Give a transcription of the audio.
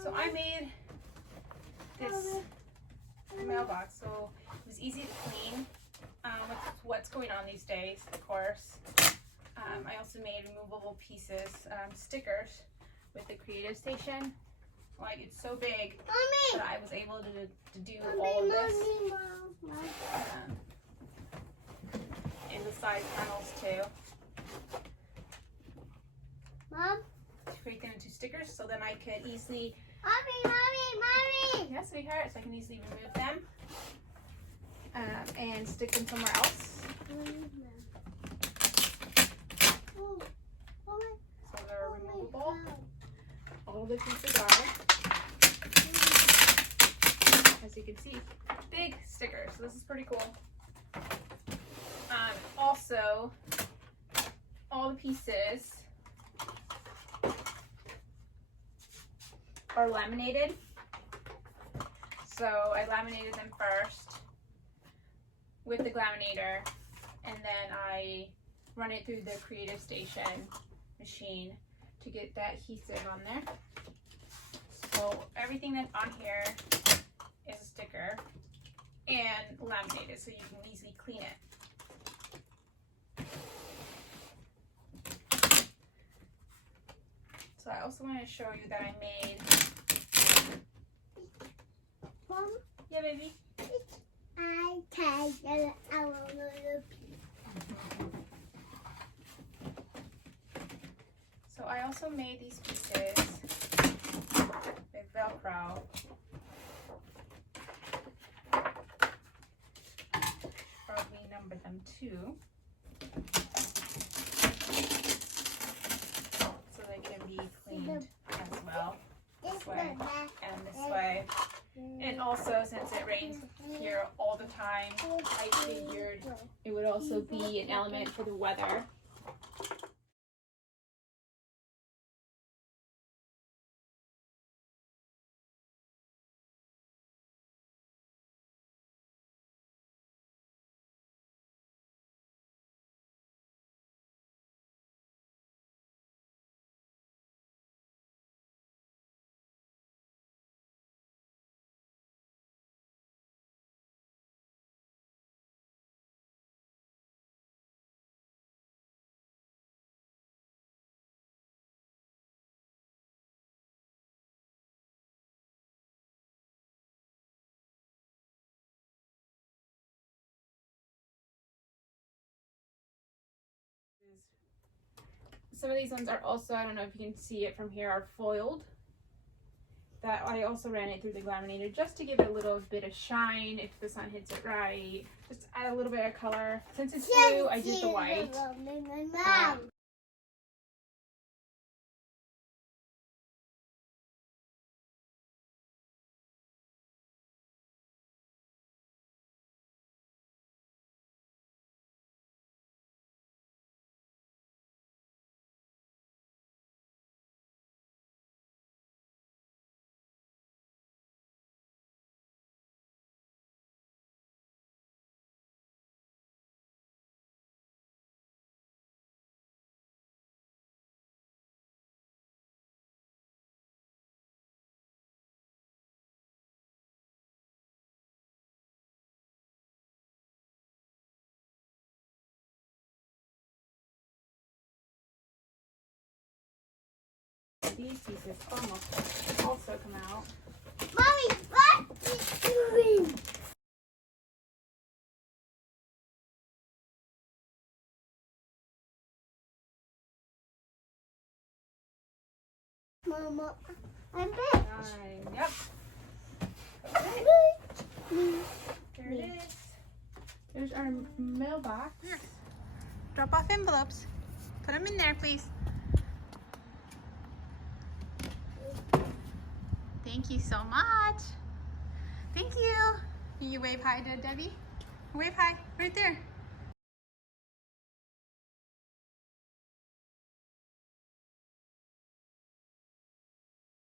So I made this mailbox, so it was easy to clean with what's going on these days, of course. I also made removable pieces, stickers with the Creative Station. Like, it's so big that I was able to do all of this. And the side panels too. Mom? To create them into stickers so then I could easily... Mommy! Yes, sweetheart, so I can easily remove them and stick them somewhere else. So they're removable. All the pieces are, as you can see, big stickers. So this is pretty cool. Also, all the pieces are laminated. So I laminated them first with the laminator, and then I run it through the Creative Station machine to get that adhesive on there. So everything that's on here is a sticker and laminated, so you can easily clean it. So I also want to show you that I made... Mom? Yeah, baby? I take our little piece. So I also made these pieces with Velcro. Probably number them too. So they can be cleaned as well. This way and this way. And also, since it rains here all the time, I figured it would also be an element for the weather. Some of these ones are also, I don't know if you can see it from here, are foiled. That I also ran it through the laminator just to give it a little bit of shine if the sun hits it right. Just add a little bit of color. Since it's blue, I did the white. These pieces almost also come out. Mommy, what are you doing? Mama, I'm back. Yep. Okay. There it is. There's our mailbox. Here. Drop off envelopes. Put them in there, please. Thank you so much. Thank you. Can you wave hi to Debbie? Wave hi right there.